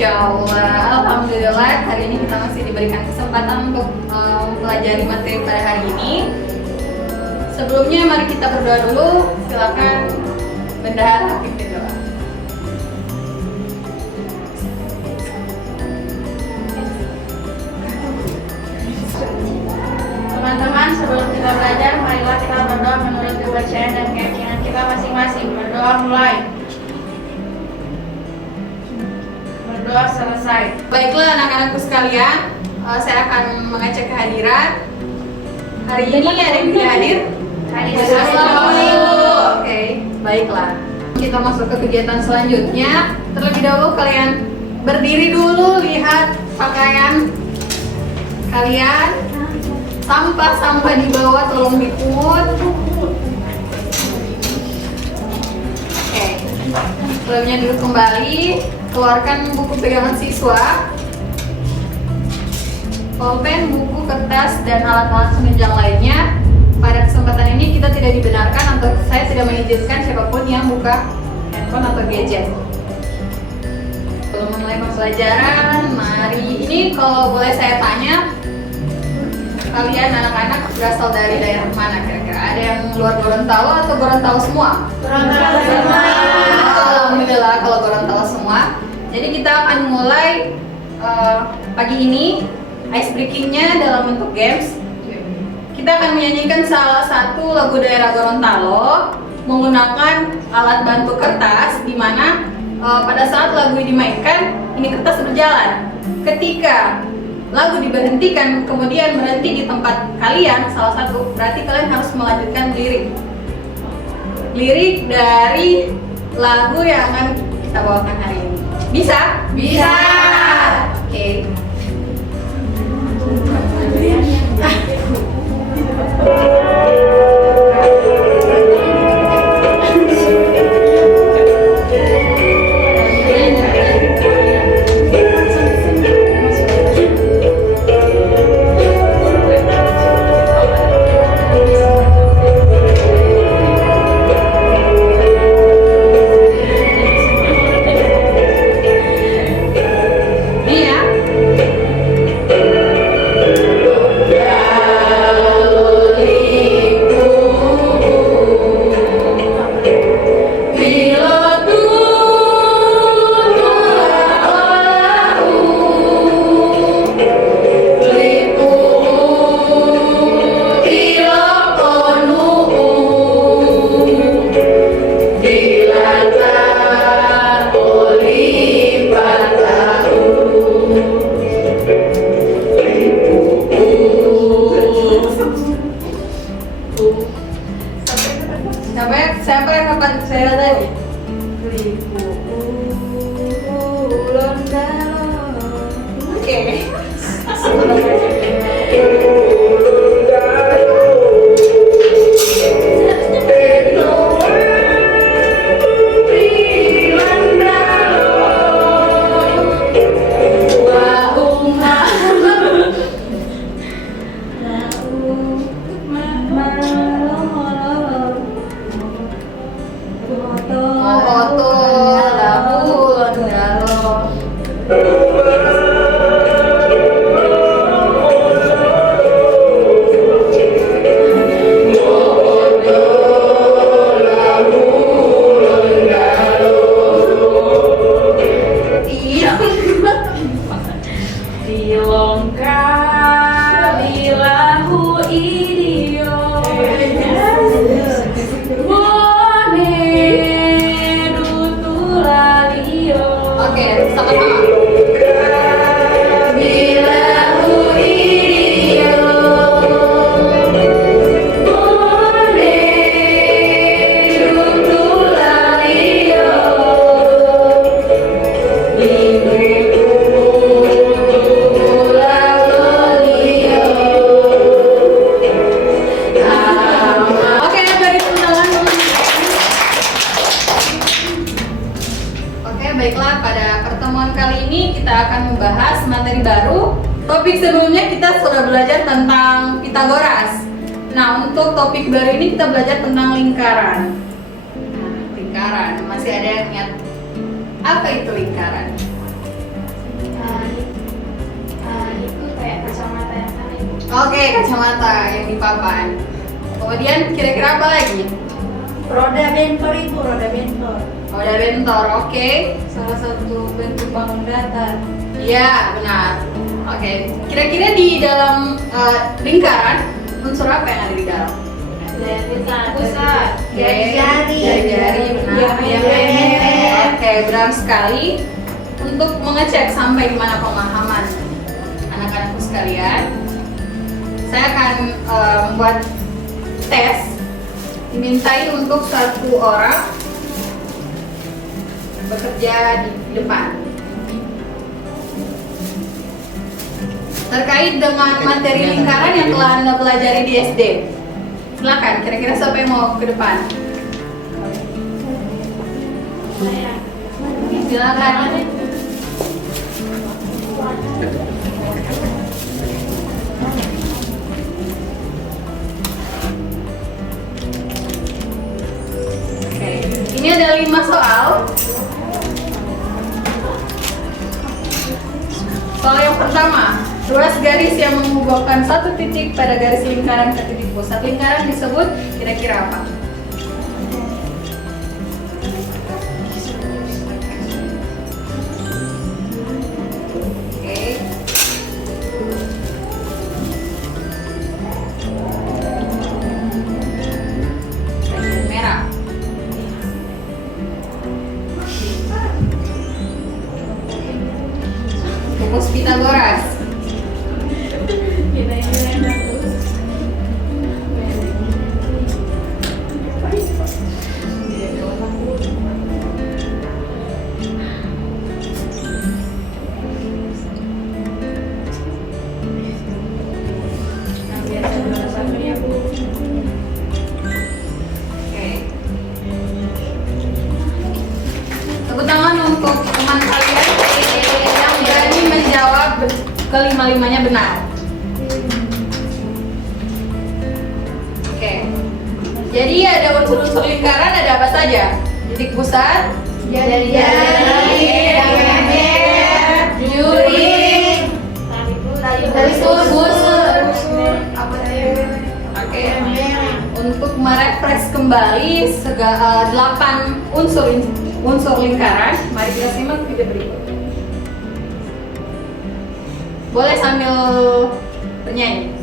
Masya Allah, Alhamdulillah hari ini kita masih diberikan kesempatan untuk mempelajari materi pada hari ini. Sebelumnya mari kita berdoa dulu. Silakan Bendahara pimpin doa. Teman-teman, sebelum kita belajar, marilah kita berdoa menurut kepercayaan dan keyakinan kita masing-masing. Berdoa mulai. Berdoa selesai. Baiklah anak-anakku sekalian, saya akan mengecek kehadiran. Hari ini ada yang tidak hadir? Assalamualaikum. Oke, baiklah. Kita masuk ke kegiatan selanjutnya. Terlebih dahulu kalian berdiri dulu, lihat pakaian kalian. Sampah-sampah di bawah tolong dipungut. Oke. Sebelumnya duduk kembali. Keluarkan buku pegangan siswa, pulpen, buku, kertas, dan alat-alat penunjang lainnya. Pada kesempatan ini kita tidak dibenarkan atau saya tidak mengizinkan siapapun yang buka handphone atau gadget. Sebelum memulai pembelajaran, mari ini kalau boleh saya tanya, kalian anak-anak berasal dari daerah mana kira-kira? Ada yang luar Gorontalo atau Gorontalo semua? Gorontalo semua. Alhamdulillah kalau Gorontalo semua. Jadi kita akan mulai pagi ini ice breakingnya dalam bentuk games. Kita akan menyanyikan salah satu lagu daerah Gorontalo menggunakan alat bantu kertas, di mana pada saat lagu dimainkan ini kertas berjalan. Ketika lagu diberhentikan kemudian berhenti di tempat kalian salah satu, berarti kalian harus melanjutkan lirik dari lagu yang akan kita bawakan hari ini. Bisa? Bisa. Oke. Sampai kapan saya tadi? Oke. Oke, sama-sama. Baiklah, pada pertemuan kali ini kita akan membahas materi baru. Topik sebelumnya kita sudah belajar tentang Pitagoras. Nah, untuk topik baru ini kita belajar tentang lingkaran. Nah, lingkaran, masih ada yang ingat apa itu lingkaran? Oke, kacamata yang di papan. Kemudian kira-kira apa lagi? Roda bentor itu, roda bentor. Roda bentor, oke. Salah satu bentuk bangun datar. Iya, benar. Oke, kira-kira di dalam lingkaran unsur apa yang ada di dalam? Pusat. Oke, jari-jari, benar. Oke, benar sekali. Untuk mengecek sampai di mana pemahaman anak-anakku sekalian, saya akan membuat tes. Dimintai untuk satu orang bekerja di depan terkait dengan materi lingkaran yang telah Anda pelajari di SD. Silakan, kira-kira siapa yang mau ke depan? Silakan. Oke, ini ada 5 soal. Soal yang pertama, ruas garis yang menghubungkan satu titik pada garis lingkaran ke titik pusat lingkaran disebut kira-kira apa? Oke. Bagian merah. Rumus Pitagoras. Oke. Tepuk tangan untuk teman kalian yang berani menjawab kelima-limanya benar. Oke. Jadi ada unsur-unsur lingkaran, ada apa saja? Titik pusat, Jari-jari, juri, tali busur, Oke. Untuk merefresh kembali 8 unsur lingkaran, mari kita simak video berikut. Boleh sambil bernyanyi.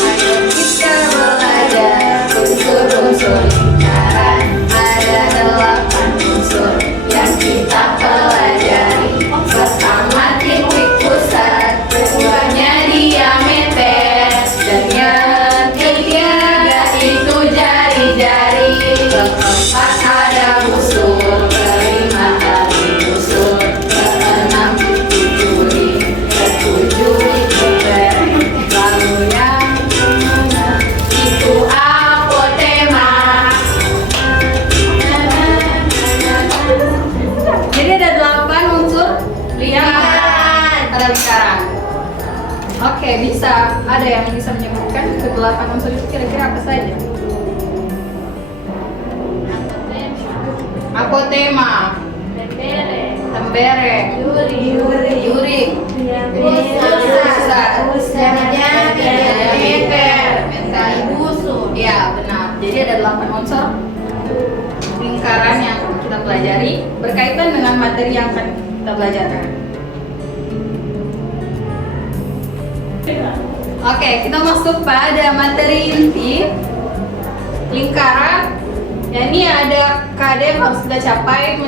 Ayo kita belajar unsur-unsur lingkaran. Ada 8 unsur yang kita pelajari. Pertama titik pusat, keduanya diameter, dan yang ketiga itu jari-jari. Keempat ada busur, kelima tali busur, keenam itu juri, ketujuh itu bereng, lalu yang keenam itu apotema. Jadi ada 8 unsur lingkaran pada lingkaran. Oke, bisa ada yang bisa menyebutkan ke-8 unsur itu kira-kira apa saja? Apotema, tembere, yuri, pusat, tali busur. Ya, benar. Jadi ada 8 unsur lingkaran yang kita pelajari berkaitan dengan materi yang akan kita belajarkan. Oke, kita masuk pada materi inti lingkaran. Ya, ini ada KD yang harus kita capai.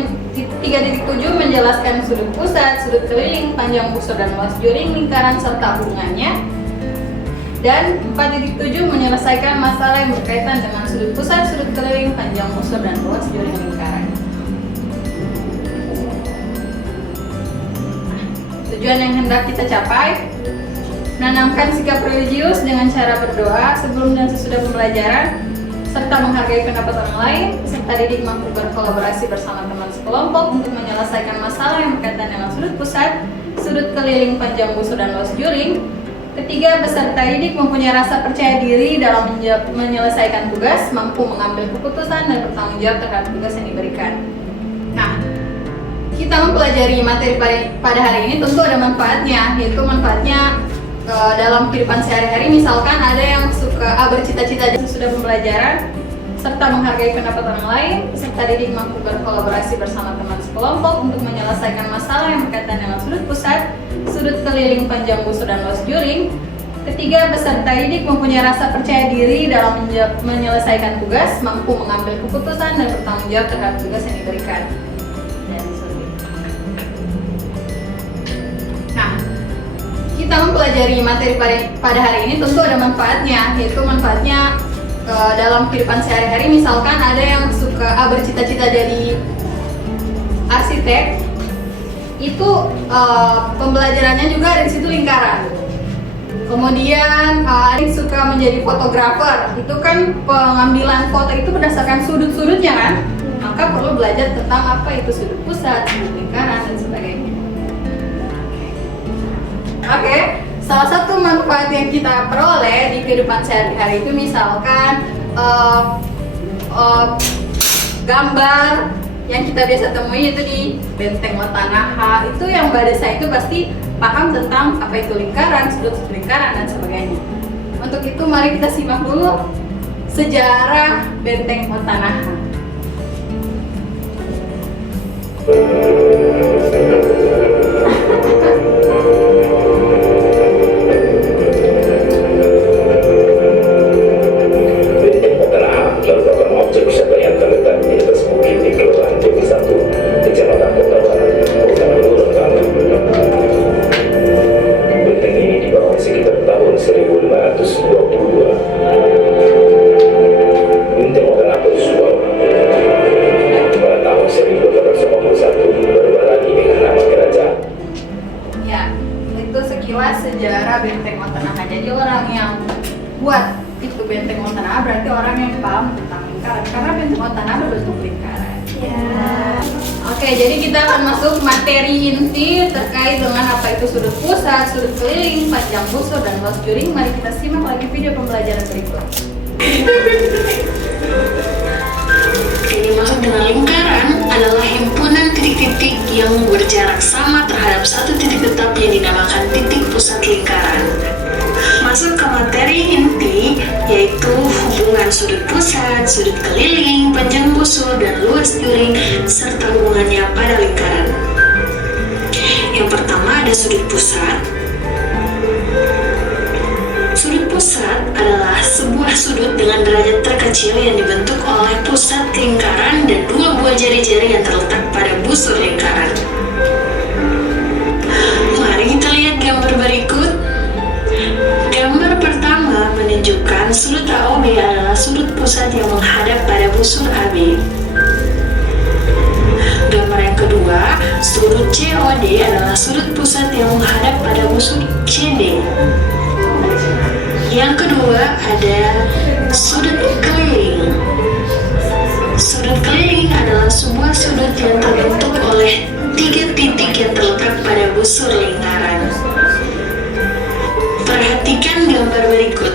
3.7 menjelaskan sudut pusat, sudut keliling, panjang busur dan luas juring lingkaran serta hubungannya. Dan 4.7 menyelesaikan masalah yang berkaitan dengan sudut pusat, sudut keliling, panjang busur dan luas juring lingkaran. Tujuan yang hendak kita capai: menanamkan sikap religius dengan cara berdoa sebelum dan sesudah pembelajaran, serta menghargai pendapat orang lain, serta didik mampu berkolaborasi bersama teman sekelompok untuk menyelesaikan masalah yang berkaitan dengan sudut pusat, sudut keliling, panjang busur dan luas juring. Ketiga, peserta didik mempunyai rasa percaya diri dalam menyelesaikan tugas, mampu mengambil keputusan dan bertanggung jawab terhadap tugas yang diberikan. Nah, kita mempelajari materi pada hari ini tentu ada manfaatnya, yaitu manfaatnya dalam kehidupan sehari-hari. Misalkan ada yang suka bercita-cita dan sudah pembelajaran serta menghargai pendapat orang lain, peserta didik mampu berkolaborasi bersama teman sekelompok untuk menyelesaikan masalah yang berkaitan dengan sudut pusat, sudut keliling, panjang busur, dan luas juring. Ketiga, peserta didik mempunyai rasa percaya diri dalam menyelesaikan tugas, mampu mengambil keputusan dan bertanggung jawab terhadap tugas yang diberikan. Nah, kita mempelajari materi pada hari ini tentu ada manfaatnya, yaitu manfaatnya dalam kehidupan sehari-hari. Misalkan ada yang suka bercita-cita jadi arsitek, itu pembelajarannya juga ada di situ lingkaran. Kemudian ada yang suka menjadi fotografer, itu kan pengambilan foto itu berdasarkan sudut-sudutnya kan, maka perlu belajar tentang apa itu sudut pusat, sudut lingkaran, dan sebagainya. Oke, salah satu manfaat yang kita peroleh di kehidupan sehari-hari itu misalkan gambar yang kita biasa temui itu di Benteng Watanaha, itu yang Mbak Desa itu pasti paham tentang apa itu lingkaran, sudut lingkaran, dan sebagainya. Untuk itu mari kita simak dulu sejarah Benteng Watanaha. Benteng Watanaha merupakan objek wisata yang terletak di atas bukit di Kelurahan Jati 1, Kecamatan Kota Barat, Kota Gorontalo. Benteng ini dibangun sekitar tahun 1522. Benteng Watanaha bersuara pada tahun 1881 berubah lagi dengan nama kerajaan. Ya, itu sekilas sejarah Benteng Watanaha. Jadi orang yang buat itu Benteng Watanaha berarti orang yang paham tentang lingkaran, karena Benteng Watanaha berbentuk lingkaran. Ya. Oke, jadi kita akan masuk materi inti terkait dengan apa itu sudut pusat, sudut keliling, panjang busur, dan luas juring. Mari kita simak lagi video pembelajaran berikut. Yang dimaksud dengan lingkaran adalah himpunan titik-titik yang berjarak sama terhadap satu titik tetap yang dinamakan titik pusat lingkaran. Masuk ke materi inti, yaitu hubungan sudut pusat, sudut keliling, panjang busur, dan luas juring, serta hubungannya pada lingkaran. Yang pertama ada sudut pusat. Sudut pusat adalah sebuah sudut dengan derajat terkecil yang dibentuk oleh pusat lingkaran dan dua buah jari-jari yang terletak pada busur lingkaran. Mari kita lihat gambar berikut. Gambar pertama menunjukkan sudut AOB adalah sudut pusat yang menghadap pada busur AB. Gambar yang kedua, sudut COD adalah sudut pusat yang menghadap pada busur CD. Yang kedua ada sudut keliling. Sudut keliling adalah sebuah sudut yang terbentuk oleh tiga titik yang terletak pada busur lingkaran. Perhatikan gambar berikut.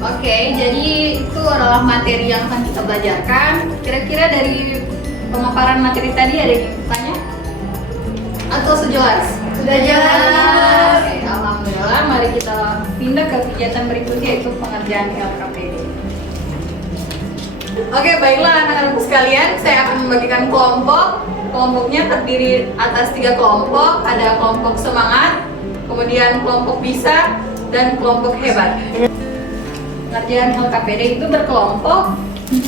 Oke, jadi itu adalah materi yang akan kita belajarkan. Kira-kira dari pemaparan materi tadi ada yang tanya? Atau sejelas? Sudah jelas. Oke, alhamdulillah. Mari kita pindah ke kegiatan berikutnya, yaitu pengerjaan LKPD. Oke, baiklah anak-anakku sekalian, saya akan membagikan kelompok. Kelompoknya terdiri atas 3 kelompok. Ada kelompok semangat, kemudian kelompok bisa, dan kelompok hebat. Pengerjaan LKPD itu berkelompok.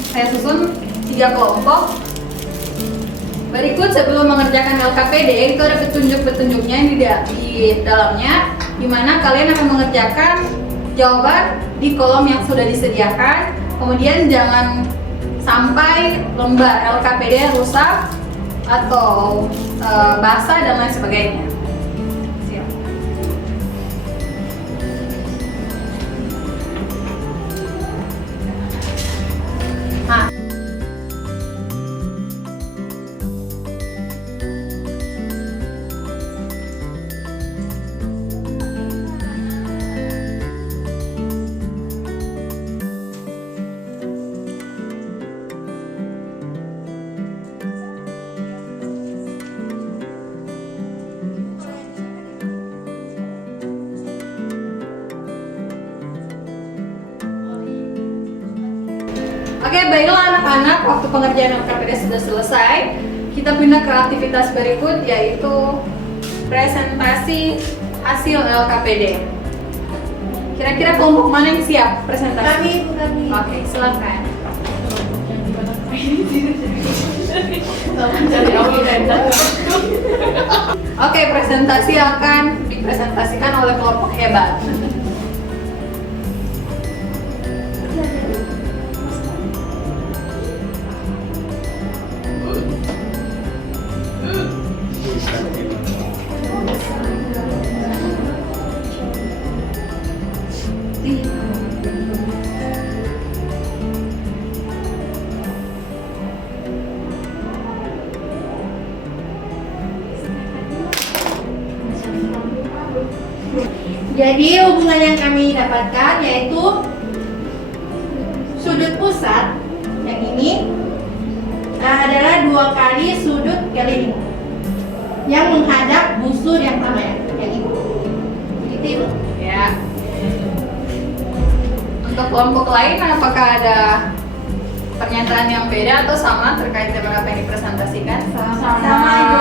Saya susun 3 kelompok. Berikut sebelum mengerjakan LKPD itu ada petunjuk-petunjuknya yang di dalamnya, di mana kalian akan mengerjakan jawaban di kolom yang sudah disediakan. Kemudian jangan sampai lembar LKPD rusak atau basah dan lain sebagainya. Siap. Nah, Oke, baiklah anak-anak, waktu pengerjaan LKPD sudah selesai. Kita pindah ke aktivitas berikut, yaitu presentasi hasil LKPD. Kira-kira kelompok mana yang siap presentasi? Kami. Oke, silakan. Oke, presentasi akan dipresentasikan oleh kelompok hebat. Jadi hubungan yang kami dapatkan yaitu sudut pusat yang ini adalah 2 kali sudut keliling yang menghadap busur yang sama ya, yang ini. Begitu Ibu? Ya. Untuk kelompok lain, apakah ada pernyataan yang beda atau sama terkait dengan apa yang dipresentasikan? Sama Ibu.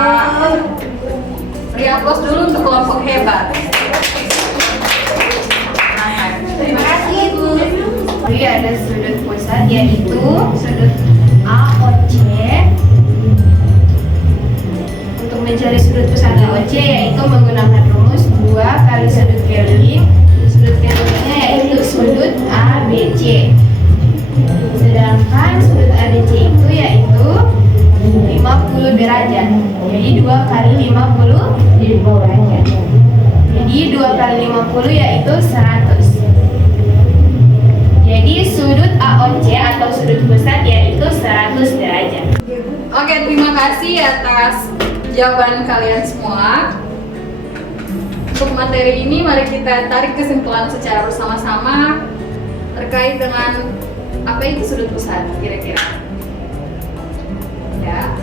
Beri aplaus dulu untuk kelompok hebat. Terima kasih Ibu. Jadi ada sudut pusat yaitu sudut AOC. Untuk mencari sudut pusat AOC yaitu menggunakan rumus 2 kali sudut keliling. Sudut kelilingnya yaitu sudut ABC. Sedangkan sudut ABC itu yaitu 50 derajat. Jadi 2 kali 50 derajat. Jadi 2 kali 50 yaitu 100. Jadi sudut AOC atau sudut pusat yaitu 100 derajat. Oke, terima kasih atas jawaban kalian semua. Untuk materi ini, mari kita tarik kesimpulan secara bersama-sama terkait dengan apa itu sudut pusat kira-kira. Ya.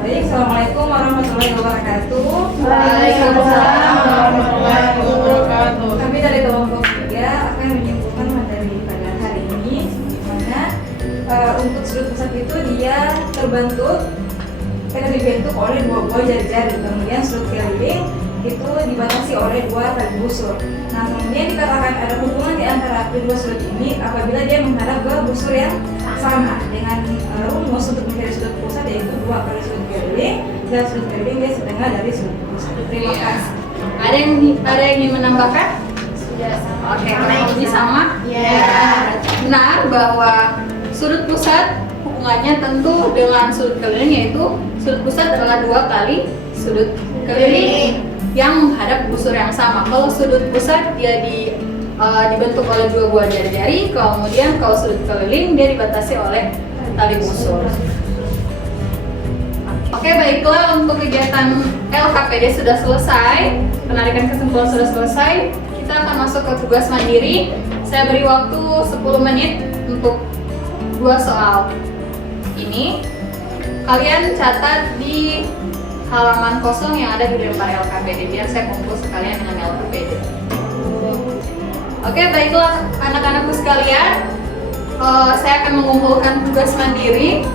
Baik, Assalamualaikum warahmatullahi wabarakatuh. Waalaikumsalam warahmatullahi wabarakatuh. Kami dari kelompok 3 akan menyimpulkan materi pada hari ini, di mana untuk sudut pusat itu dia terbentuk oleh 2 buah jari-jari. Kemudian sudut keliling itu dibatasi oleh 2 tali busur. Nah, kemudian dikatakan ada hubungan di antara kedua sudut ini apabila dia menghadap ke busur yang sama dengan rumus untuk mencari sudut pusat yaitu 2 kali sudut keliling dan sudut keliling dia setengah dari sudut pusat. Terima kasih. Ada yang ingin menambahkan? Sudah sama. Oke, kurang lebih sama? Ya. Benar bahwa sudut pusat hubungannya tentu dengan sudut keliling, yaitu sudut pusat adalah 2 kali sudut keliling yang menghadap busur yang sama. Kalau sudut pusat dia dibentuk oleh 2 buah jari-jari, kemudian kalau sudut keliling dia dibatasi oleh tali busur. Oke, baiklah, untuk kegiatan LKPD sudah selesai, penarikan kesimpulan sudah selesai. Kita akan masuk ke tugas mandiri. Saya beri waktu 10 menit untuk 2 soal ini. Kalian catat di halaman kosong yang ada di lembar LKPD biar saya kumpul sekalian dengan LKPD. Oke, baiklah anak-anakku sekalian, saya akan mengumpulkan tugas mandiri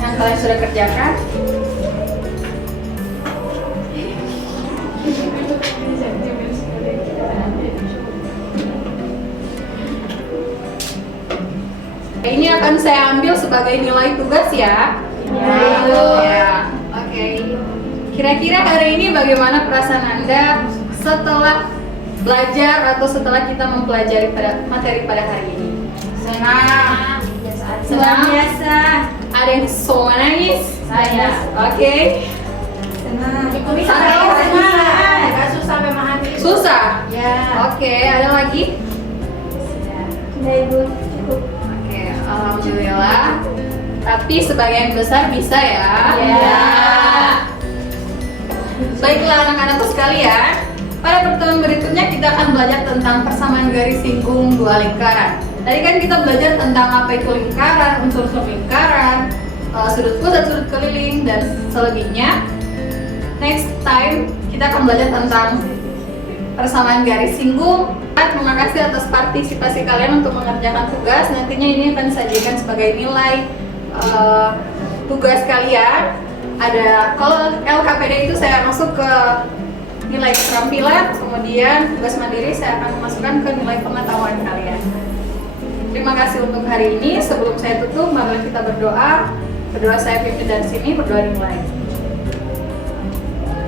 yang kalian sudah kerjakan. Ini akan saya ambil sebagai nilai tugas ya. Ya. Oke. Kira-kira hari ini bagaimana perasaan Anda setelah belajar atau setelah kita mempelajari materi pada hari ini? Senang. Senang? Biasa. Ada yang so nangis? Saya. Oke. Senang. Agak susah memahami. Susah? Ya. Oke, ada lagi? Sudah Ibu, cukup. Oke, alhamdulillah. Tapi sebagian besar bisa ya. Ya. Baiklah anak-anakku sekalian, pada pertemuan berikutnya kita akan belajar tentang persamaan garis singgung 2 lingkaran. Tadi kan kita belajar tentang apa itu lingkaran, unsur-unsur lingkaran, sudut pusat, sudut keliling, dan selebihnya. Next time kita akan belajar tentang persamaan garis singgung. Terima kasih atas partisipasi kalian untuk mengerjakan tugas. Nantinya ini akan disajikan sebagai nilai tugas kalian. Ada kalau LKPD itu saya masuk ke nilai keterampilan, kemudian tugas mandiri saya akan memasukkan ke nilai pengetahuan kalian. Terima kasih untuk hari ini. Sebelum saya tutup, mari kita berdoa. Berdoa saya pimpin dari sini, berdoa dimulai.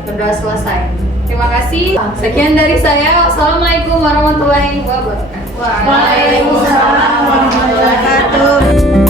Berdoa selesai. Terima kasih. Sekian dari saya. Wassalamualaikum warahmatullahi wabarakatuh. Waalaikumsalam warahmatullahi wabarakatuh.